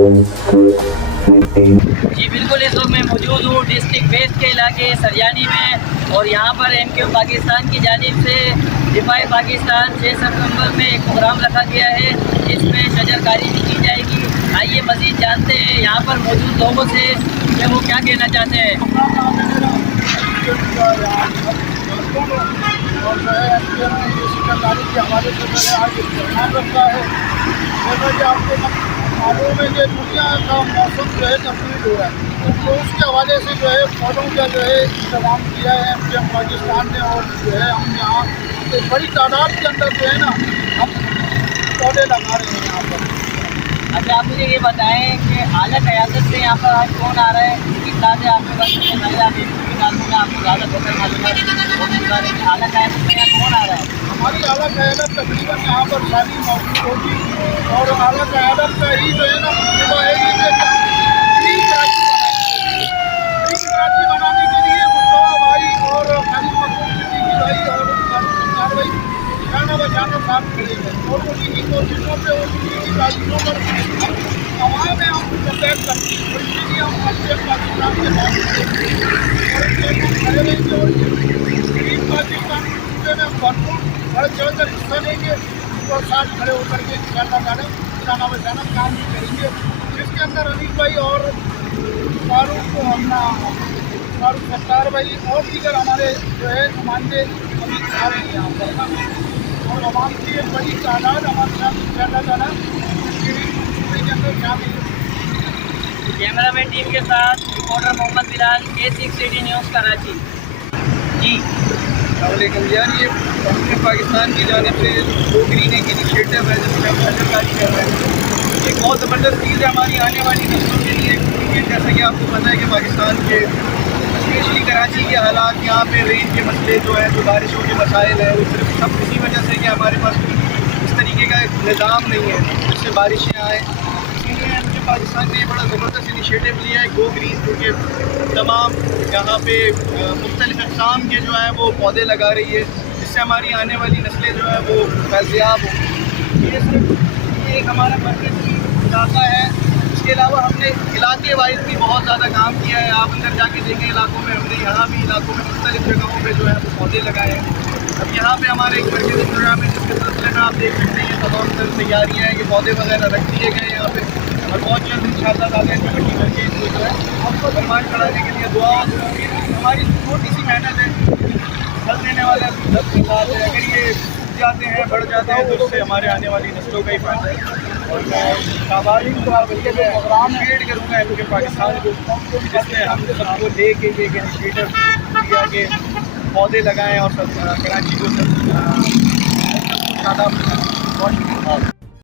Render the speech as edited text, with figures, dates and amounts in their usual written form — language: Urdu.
جی بالکل، اس وقت میں موجود ہوں ڈسٹرکٹ ویسٹ کے علاقے سریانی میں، اور یہاں پر MQ پاکستان کی جانب سے دفاع پاکستان 6 ستمبر میں ایک پروگرام رکھا گیا ہے، جس میں شجر کاری بھی کی جائے گی۔ آئیے مزید جانتے ہیں یہاں پر موجود لوگوں سے کہ وہ کیا کہنا چاہتے ہیں۔ اور جو ہے شجرکاری کے حوالے سے جو ہے آج پروگرام رکھا ہے، جیسا کہ آپ کو معلوم ہے کہ دنیا کا موسم جو ہے تبدیل ہو رہا ہے، تو اس کے حوالے سے جو ہے پودوں کا جو ہے انتظام کیا ہے MQ پاکستان نے، اور جو ہے ہم یہاں ایک بڑی تعداد کے اندر جو ہے نا ہم پودے لگا رہے ہیں یہاں پر۔ اچھا، آپ مجھے یہ بتائیں کہ اعلیٰ قیادت سے یہاں پر آج کون آ رہا ہے؟ اس کی اطلاع آپ کے پاس میں آپ کو زیادہ بہتر معلومات اعلیٰ قیادت میں یہاں کون آ رہا ہے؟ ہماری اعلیٰ قیادت تقریباً یہاں پر ساری موجود ہوگی، اور اعلیٰ قیادت کا ہی جو ہے نا وہ ہے کہ گرین کراچی بنانے کے لیے مصطفیٰ بھائی اور خالد مقبول صدیقی بھائی اور سرکار بھائی جانا بچانا ساتھ کھڑے ہیں، اور انہیں کی کوششوں پہ اور انہیں کی تعلیموں پر عوام میں ہم کنٹیکٹ کرتے ہیں، اور اسی لیے ہم MQ پاکستان کے ساتھ کھڑے ہیں، اور ان کے کھڑے رہیں گے، اور گرین پاکستان کے صوبے میں بھرپور بڑھ چڑھ کر حصہ لیں گے، اور ساتھ کھڑے ہو کر کے انشاءاللہ تعالیٰ جانا بچانا کام بھی کریں گے، جس کے اندر انیس بھائی اور فاروق ستار بھائی اور دیگر ہمارے جو ہے نمائندے ابھی آ رہے ہیں یہاں پر، اور عوام کی ایک بڑی تعداد ہمارے ساتھ انشاءاللہ تعالیٰ گرین صوبے کے اندر شامل ہے۔ کیمرہ مین ٹیم کے ساتھ رپورٹر محمد بلال، K6AD نیوز کراچی۔ جی السلام علیکم یار، یہ MQ پاکستان کی جانب سے جو گرین ایک انیشیٹو ہے جس میں ہم شجرکاری کر رہے ہیں، ایک بہت زبردست چیز ہے ہماری آنے والی نسلوں کے لیے، کیونکہ جیسا کہ آپ کو پتہ ہے کہ پاکستان کے اسپیشلی کراچی کے حالات، یہاں پہ رین کے مسئلے جو ہیں، جو بارشوں کے مسائل ہیں، وہ صرف سب اسی وجہ سے کہ ہمارے پاس اس طریقے کا ایک نظام نہیں ہے جس سے بارشیں آئیں۔ اسی لیے MQ پاکستان نے بڑا زبردست انیشیٹو لیا ہے گو گرین، کیونکہ تمام یہاں پہ مختلف اقسام کے جو ہیں وہ پودے لگا رہی ہے، جس سے ہماری آنے والی نسلیں جو ہیں وہ فیضیاب ہوں۔ یہ صرف یہ ایک ہمارا مرکزی علاقہ ہے، اس کے علاوہ ہم نے علاقے وائز بھی بہت زیادہ کام کیا ہے۔ آپ اندر جا کے دیکھیں علاقوں میں، ہم نے یہاں بھی علاقوں میں مختلف جگہوں پہ جو ہے وہ پودے لگائے ہیں۔ اب یہاں پہ ہمارے ایک مرکزی پروگرام ہے جس کے سلسلے میں آپ دیکھ سکتے ہیں تمام تیاریاں ہیں، یہ پودے وغیرہ رکھ دیے گئے ہیں یہاں پہ، اور بہت جلد انشاءاللہ تعالیٰ ان کمیٹی کر کے جو ہے آپ کو فرمان چڑھانے کے لیے دعا ہوگی۔ ہماری چھوٹی سی محنت ہے، پھل دینے والا ہے، اگر یہ اگ جاتے ہیں، بڑھ جاتے ہیں، تو اس سے ہمارے آنے والی نسلوں کا ہی فائدہ ہے۔ اور میں شاباشی پروگرام کریٹ کروں گا MQ پاکستان کو، جس میں ہم سب کو لے کے ایک انیشیٹو کیا کہ پودے لگائیں اور سب کراچی کو سب شاداب بنائیں۔ بہت شکریہ۔